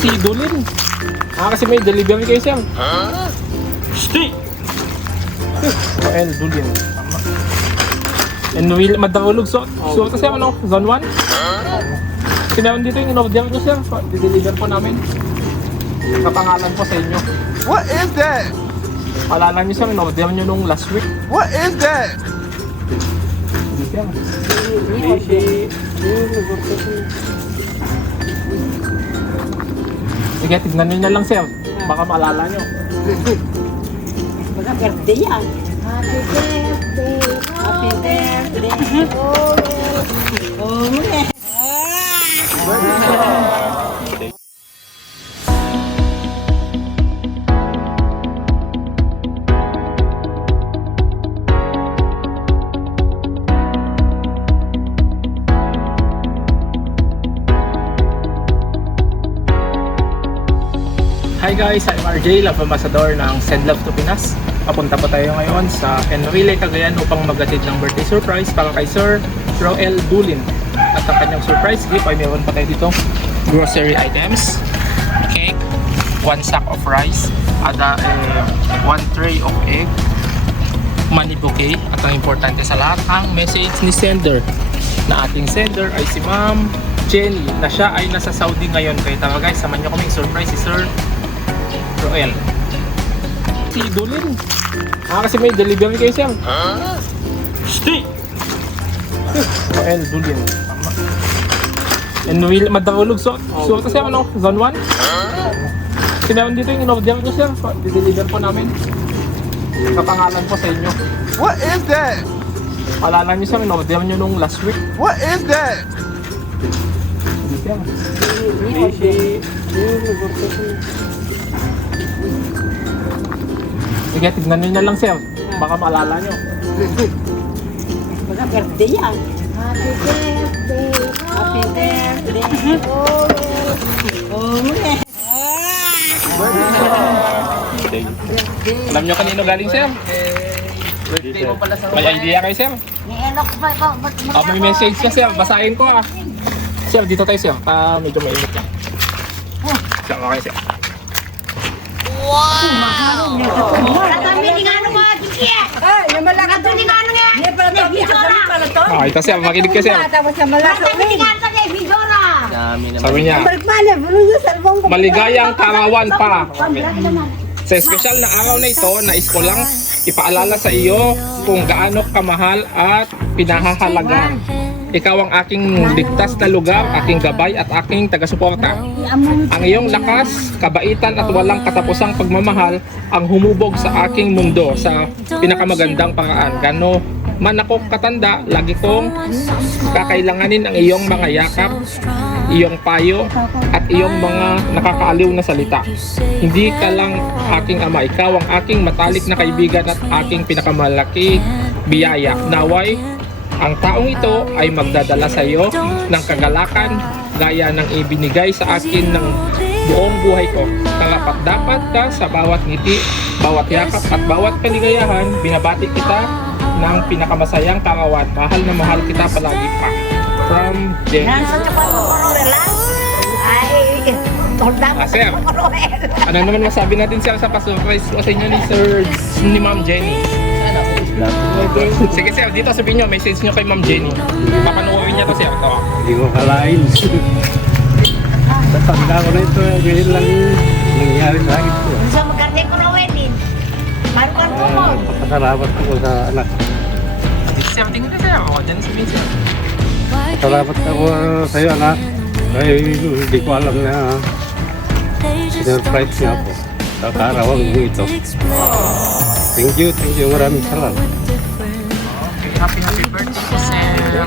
Si Dulin. Kasi may delivery kayo sir. Stay! Roel Dulin. And will madarulog so kasi ano, zone 1. Kasi meron dito yung in-order nyo sir. Di-deliver po namin. Kapangalan po sa inyo. What is that? Alala nyo sir, in-order nyo nung last week. What is that? Hindi sir. Sige, tignan nyo na lang sir. Baka maalala nyo. Baka birthday yan. Happy birthday. Happy birthday. Oh, muli. Hi guys, I'm RJ, Love Ambassador ng Send Love to Pinas. Papunta po tayo ngayon sa Enrile, Cagayan upang maghatid ng birthday surprise para kay Sir Roel Dulin. At ang kanyang surprise gift ay meron pa tayo dito grocery items, cake, 1 sack of rice, ada 1 tray of egg, money bouquet, at ang importante sa lahat, ang message ni sender. Na ating sender ay si Ma'am Jenny, na siya ay nasa Saudi ngayon. Kaya tama guys, samahan niyo kami surprise si Sir Roel. Si Dulin. Kasi may delivery kayo sir. Stay! Roel Dulin. And will madarulog so kasi ano, zone 1. Kasi meron dito yung in-order nyo sir. Di-deliver po namin. Kapangalan po sa inyo. What is that? Alala nyo sir, in-order nyo nung last week. What is that? Hindi sir. Sige, tignan nyo na lang sir. Baka maalala nyo. Baka birthday yan. Happy birthday. Happy birthday. Oh, muli. Alam nyo kanino galing sir? Birthday mo pala sa May idea kayo sir? May message ka sir, basahin ko ah. Sir, dito tayo sir. Medyo mainit lang. Sir, okay sir. Ito sir, makinig ka sir. Sabi niya, maligayang karawan pa. Sa espesyal na araw na ito, nais ko lang ipaalala sa iyo kung gaano kamahal at pinahahalaga. Ikaw ang aking ligtas na lugar, aking gabay at aking taga-suporta. Ang iyong lakas, kabaitan at walang katapusang pagmamahal ang humubog sa aking mundo sa pinakamagandang paraan. Gano man ako katanda, lagi kong kakailanganin ang iyong mga yakap, iyong payo at iyong mga nakakaaliw na salita. Hindi ka lang aking ama, ikaw ang aking matalik na kaibigan at aking pinakamalaki biyaya. Naway ang taong ito ay magdadala sa iyo ng kagalakan gaya ng ibinigay sa akin ng buong buhay ko. Karapat-dapat ka sa bawat ngiti, bawat yakap at bawat kaligayahan. Binabati kita ng pinakamasayang karawan. Mahal na mahal kita palagi pa. From Jenny. Sir, ano naman masabi natin sir sa pasurprise ko sa inyo ni Ma'am Jenny? Sige sir, dito sabihin nyo, message nyo kay Ma'am Jenny. Papanoorin niya to sir. Ito. Hindi ko kalain. Tatanda ko na ito, ngayon lang nangyari sa akin ito. Sa magkarte ko na wedding. Marukan ko mo. Pasalamat ako sa anak. Sir, tingin na sir. O, dyan sabihin sir. Pasalamat ako sa iyo anak. Ay, hindi ko alam na surprise niya ako sa kaarawan mo ito. Thank you, maraming salamat. Okay, happy birthday sir.